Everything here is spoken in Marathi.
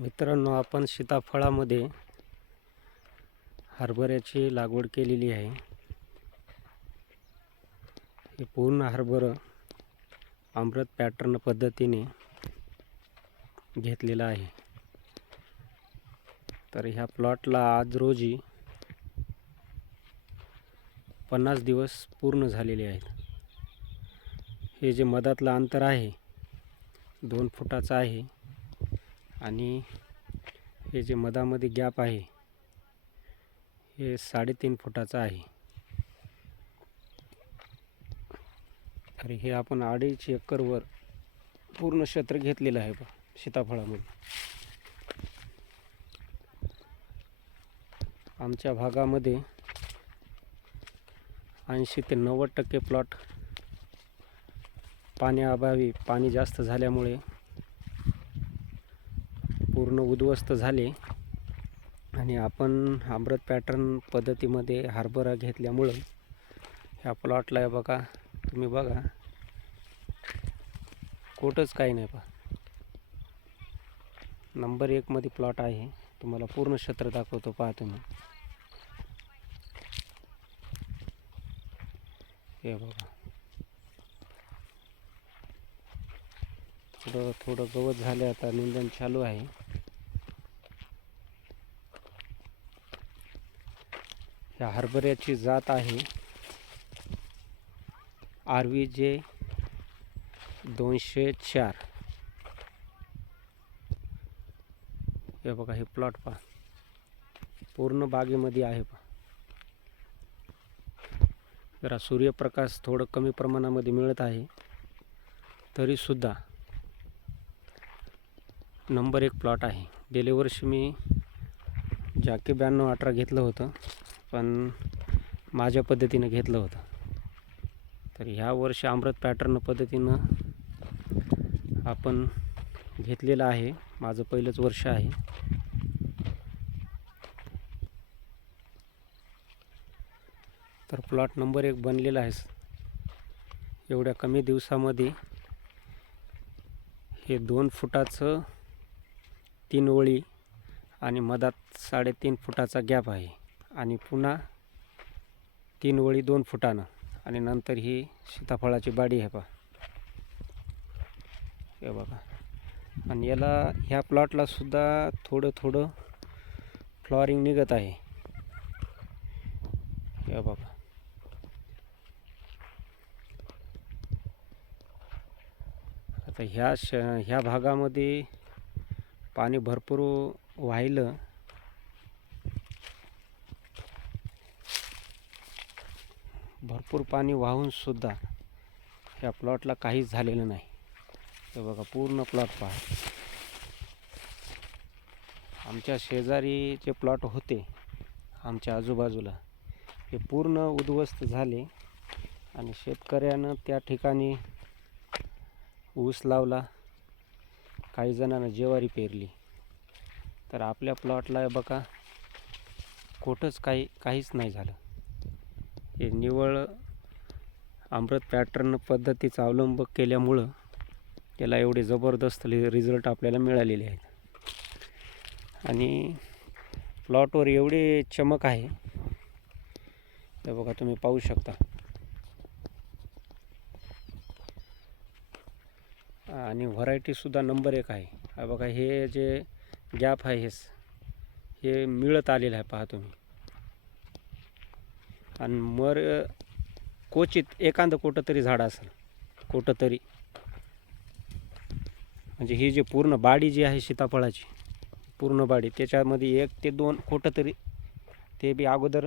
मित्रांनो आपण सीताफळामध्ये हरभऱ्याची लागवड केलेली आहे. हे पूर्ण हरभरं अमृत पॅटर्न पद्धतीने घेतलेलं आहे. तर ह्या प्लॉटला आज रोजी पन्नास दिवस पूर्ण झालेले आहेत. हे जे मधातलं अंतर आहे दोन फुटाचं आहे आणि हे जे मधामध्ये गॅप आहे हे साडेतीन फुटाचं आहे. अरे हे आपण अडीच एकरवर पूर्ण क्षेत्र घेतलेलं आहे बा सीताफळामध्ये आमच्या भागामध्ये ऐंशी ते नव्वद टक्के प्लॉट पाण्याअभावी पाणी जास्त झाल्यामुळे पूर्ण उद्ध्वस्त झाले. आणि आपण अमृत पॅटर्न पद्धतीमध्ये हरभरा घेतल्यामुळं ह्या प्लॉटला बघा तुम्ही बघा. कोटच काही नाही पहा नंबर एकमध्ये प्लॉट आहे. तुम्हाला पूर्ण क्षेत्र दाखवतो पहा तुम्ही. हे बघा. थोडं थोडं गवत झालं आता निंदन चालू आहे. ह्या हरभऱ्याची जात आहे. आर व्ही जे दोनशे चार. हे बघा हे प्लॉट पहा. पूर्ण बागेमध्ये आहे पहा. जरा सूर्यप्रकाश थोडं कमी प्रमाणामध्ये मिळत आहे. तरीसुद्धा नंबर एक प्लॉट आहे. गेल्या वर्षी मी जाके ब्याण्णव अठरा घेतलं होतं. पण माझ्या पद्धतीनं घेतलं होतं. तर ह्या वर्षी अमृत पॅटर्न पद्धतीनं आपण घेतलेलं आहे. माझं पहिलंच वर्ष आहे. तर प्लॉट नंबर एक बनलेला आहे. एवढ्या कमी दिवसामध्ये हे दोन फुटाचं तीन ओळी आणि मधात साडेतीन फुटाचा गॅप आहे. आणि पुन्हा तीन ओळी दोन फुटानं. आणि नंतर ही सीताफळाची बाडी आहे पा हे बघा. आणि याला ह्या प्लॉटला सुद्धा थोडं थोडं फ्लॉरिंग निघत आहे. हे बघा. आता ह्या श ह्या भागामध्ये पाणी भरपूर वाहिलं भरपूर पाणी वाहूनसुद्धा ह्या प्लॉटला काहीच झालेलं नाही. हे बघा पूर्ण प्लॉट पहा. आमच्या शेजारी जे प्लॉट होते आमच्या आजूबाजूला हे पूर्ण उद्ध्वस्त झाले आणि शेतकऱ्यानं त्या ठिकाणी ऊस लावला. काही जणांना जेवारी पेरली. तर आपल्या प्लॉटला बघा कुठंच काही काहीच नाही झालं. हे निवळ अमृत पॅटर्न पद्धतीचा अवलंब केल्यामुळं त्याला एवढे जबरदस्त रिझल्ट आपल्याला मिळालेले आहेत. आणि प्लॉटवर एवढे चमक आहे. हे बघा तुम्ही पाहू शकता. आणि व्हरायटीसुद्धा नंबर एक आहे. बघा हे जे गॅप आहे हेच हे मिळत आलेलं आहे पहा तुम्ही. आणि मर क्वचित एखादं कुठं तरी झाड असेल कुठं तरी म्हणजे ही जी पूर्ण बाडी जी आहे सीताफळाची पूर्ण बाडी त्याच्यामध्ये एक ते दोन कुठं तरी ते बी अगोदर